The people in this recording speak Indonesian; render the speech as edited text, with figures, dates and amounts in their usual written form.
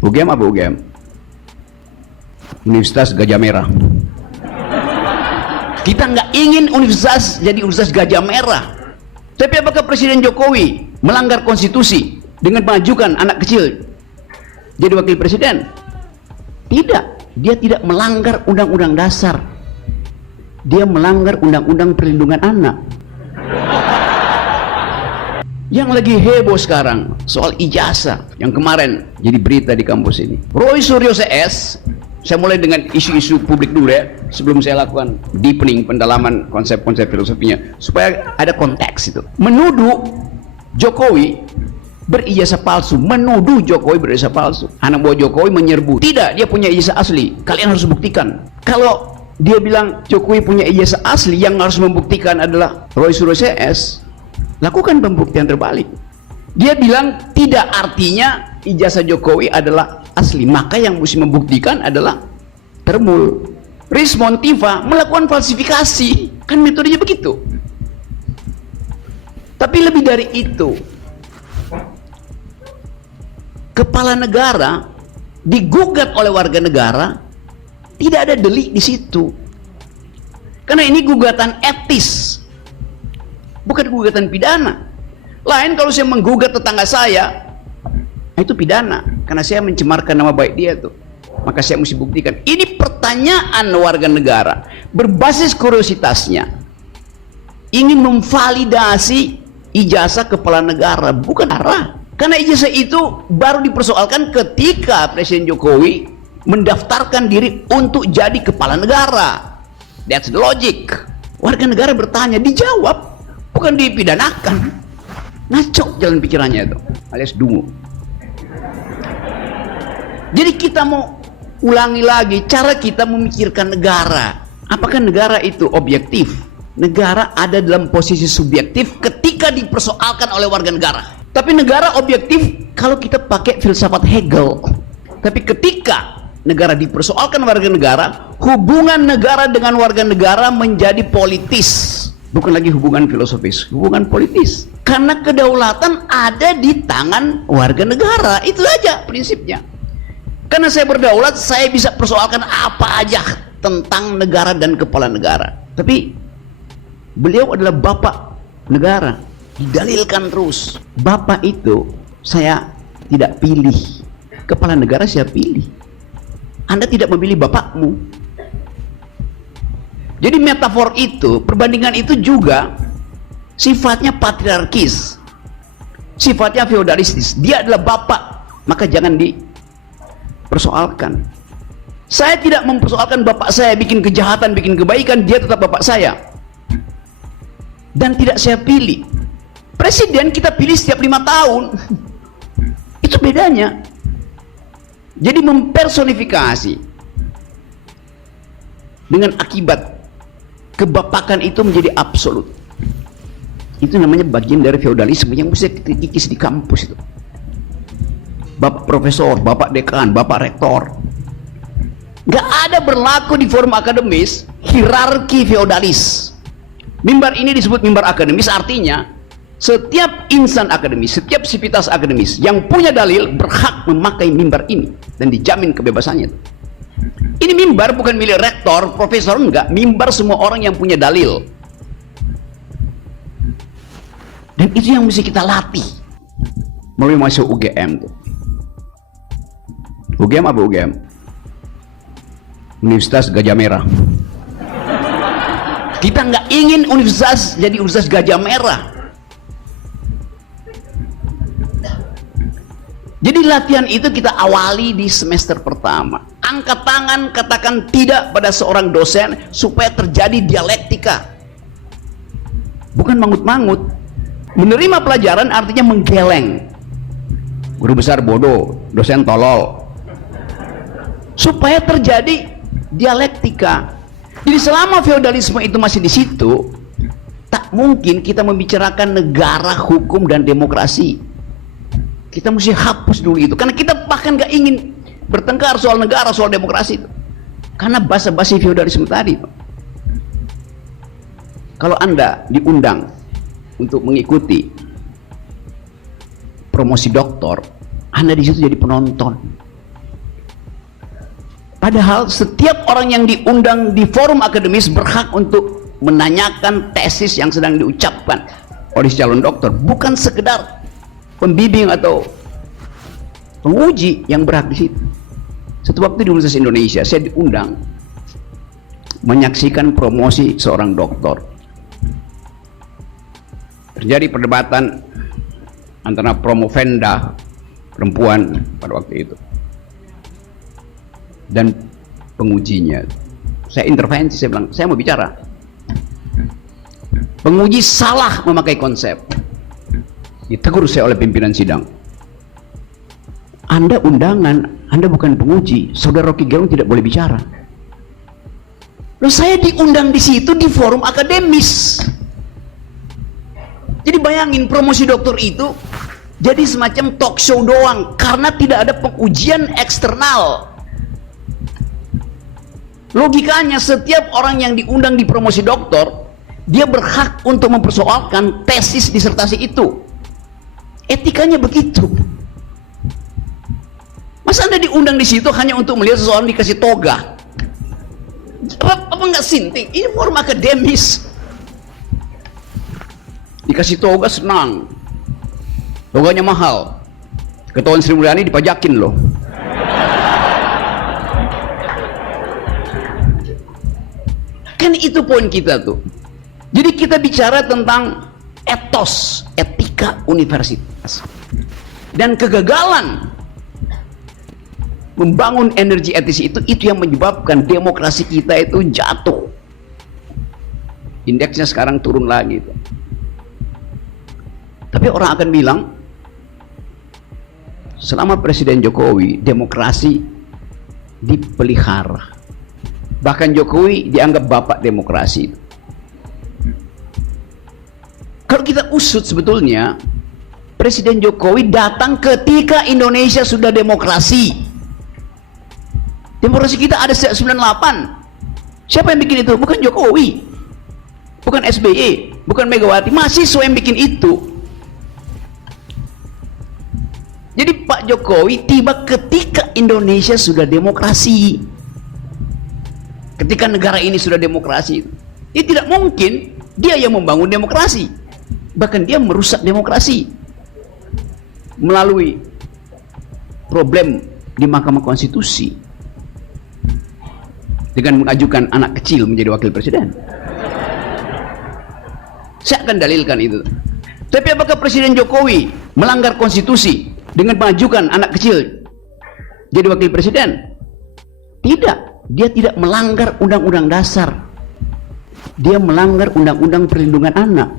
UGM apa UGM? Universitas Gajah Merah. Kita nggak ingin universitas jadi Universitas Gajah Merah. Tapi apakah Presiden Jokowi melanggar konstitusi dengan mengajukan anak kecil jadi wakil presiden? Tidak, dia tidak melanggar undang-undang dasar. Dia melanggar undang-undang perlindungan anak. Yang lagi heboh sekarang soal ijazah yang kemarin jadi berita di kampus ini. Roy Suryo CS, saya mulai dengan isu-isu publik dulu ya, sebelum saya lakukan deepening, pendalaman konsep-konsep filosofinya, supaya ada konteks itu. Menuduh Jokowi berijazah palsu, menuduh Jokowi berijazah palsu. Anak buah Jokowi menyerbu, tidak, dia punya ijazah asli, kalian harus buktikan. Kalau dia bilang Jokowi punya ijazah asli, yang harus membuktikan adalah Roy Suryo CS. Lakukan pembuktian terbalik. Dia bilang tidak, artinya ijazah Jokowi adalah asli, maka yang mesti membuktikan adalah Termul. Rismon Tiva melakukan falsifikasi, kan metodenya begitu. Tapi lebih dari itu, kepala negara digugat oleh warga negara, tidak ada delik di situ. Karena ini gugatan etis, bukan gugatan pidana. Lain kalau saya menggugat tetangga saya, itu pidana, karena saya mencemarkan nama baik dia tuh. Maka saya mesti buktikan. Ini pertanyaan warga negara berbasis kuriositasnya, ingin memvalidasi ijazah kepala negara, bukan arah. Karena ijazah itu baru dipersoalkan ketika Presiden Jokowi mendaftarkan diri untuk jadi kepala negara. That's the logic. Warga negara bertanya, dijawab, bukan dipidanakan. Ngacok jalan pikirannya itu, alias dungu. Jadi kita mau ulangi lagi cara kita memikirkan negara. Apakah negara itu objektif? Negara ada dalam posisi subjektif ketika dipersoalkan oleh warga negara. Tapi negara objektif kalau kita pakai filsafat Hegel. Tapi ketika negara dipersoalkan warga negara, hubungan negara dengan warga negara menjadi politis. Bukan lagi hubungan filosofis, hubungan politis. Karena kedaulatan ada di tangan warga negara. Itu aja prinsipnya. Karena saya berdaulat, saya bisa persoalkan apa aja tentang negara dan kepala negara. Tapi beliau adalah bapak negara, didalilkan terus. Bapak itu saya tidak pilih, kepala negara saya pilih. Anda tidak memilih bapakmu. Jadi metafor itu, perbandingan itu juga sifatnya patriarkis, sifatnya feodalistis. Dia adalah bapak, maka jangan dipersoalkan. Saya tidak mempersoalkan bapak saya bikin kejahatan, bikin kebaikan, dia tetap bapak saya. Dan tidak saya pilih. Presiden kita pilih setiap 5 tahun. Itu bedanya. Jadi mempersonifikasi dengan akibat kebapakan itu menjadi absolut. Itu namanya bagian dari feodalisme yang bisa dikikis di kampus itu. Bapak profesor, bapak dekan, bapak rektor. Gak ada berlaku di forum akademis hierarki feodalis. Mimbar ini disebut mimbar akademis, artinya setiap insan akademis, setiap sivitas akademis yang punya dalil berhak memakai mimbar ini dan dijamin kebebasannya. Ini mimbar bukan milik rektor, profesor, enggak. Mimbar semua orang yang punya dalil. Dan itu yang mesti kita latih melalui masuk UGM tuh. UGM apa UGM? Universitas Gajah Merah. Kita nggak ingin universitas jadi Universitas Gajah Merah. Jadi latihan itu kita awali di semester pertama. Angkat tangan, katakan tidak pada seorang dosen supaya terjadi dialektika. Bukan mangut-mangut. Menerima pelajaran artinya menggeleng. Guru besar bodoh, dosen tolol. Supaya terjadi dialektika. Jadi selama feodalisme itu masih di situ, tak mungkin kita membicarakan negara, hukum, dan demokrasi. Kita mesti hapus dulu itu, karena kita bahkan gak ingin bertengkar soal negara, soal demokrasi itu, karena basa-basi feodalisme tadi. Kalau Anda diundang untuk mengikuti promosi doktor, Anda di situ jadi penonton. Padahal setiap orang yang diundang di forum akademis berhak untuk menanyakan tesis yang sedang diucapkan oleh calon doktor, bukan sekedar pembimbing atau penguji yang berhak di situ. Satu waktu di Universitas Indonesia saya diundang menyaksikan promosi seorang doktor. Terjadi perdebatan antara promovenda perempuan pada waktu itu dan pengujinya. Saya intervensi, saya bilang, saya mau bicara. Penguji salah memakai konsep. Ditegur saya oleh pimpinan sidang. Anda undangan, Anda bukan penguji. Saudara Rocky Gerung tidak boleh bicara. Loh, saya diundang di situ di forum akademis. Jadi bayangin, promosi doktor itu jadi semacam talk show doang karena tidak ada pengujian eksternal. Logikanya setiap orang yang diundang di promosi doktor, dia berhak untuk mempersoalkan tesis disertasi itu. Etikanya begitu. Masa Anda diundang di situ hanya untuk melihat seseorang dikasih toga? Apa nggak sinting? Ini forum akademis. Dikasih toga senang. Toganya mahal. Ketahuan Sri Mulyani dipajakin loh. Kan itu poin kita tuh. Jadi kita bicara tentang etos, etika universitas. Dan kegagalan membangun energi etis itu yang menyebabkan demokrasi kita itu jatuh. Indeksnya sekarang turun lagi tuh. Tapi orang akan bilang, selama Presiden Jokowi demokrasi dipelihara. Bahkan Jokowi dianggap bapak demokrasi. Kalau kita usut sebetulnya, Presiden Jokowi datang ketika Indonesia sudah demokrasi. Demokrasi kita ada sejak 98. Siapa yang bikin itu? Bukan Jokowi, bukan SBY, bukan Megawati, mahasiswa yang bikin itu. Jadi Pak Jokowi tiba ketika Indonesia sudah demokrasi, ketika negara ini sudah demokrasi. Ini tidak mungkin dia yang membangun demokrasi, bahkan dia merusak demokrasi melalui problem di Mahkamah Konstitusi dengan mengajukan anak kecil menjadi wakil presiden. Saya akan dalilkan itu. Tapi apakah Presiden Jokowi melanggar konstitusi dengan mengajukan anak kecil jadi wakil presiden? Tidak. Dia tidak melanggar undang-undang dasar. Dia melanggar undang-undang perlindungan anak.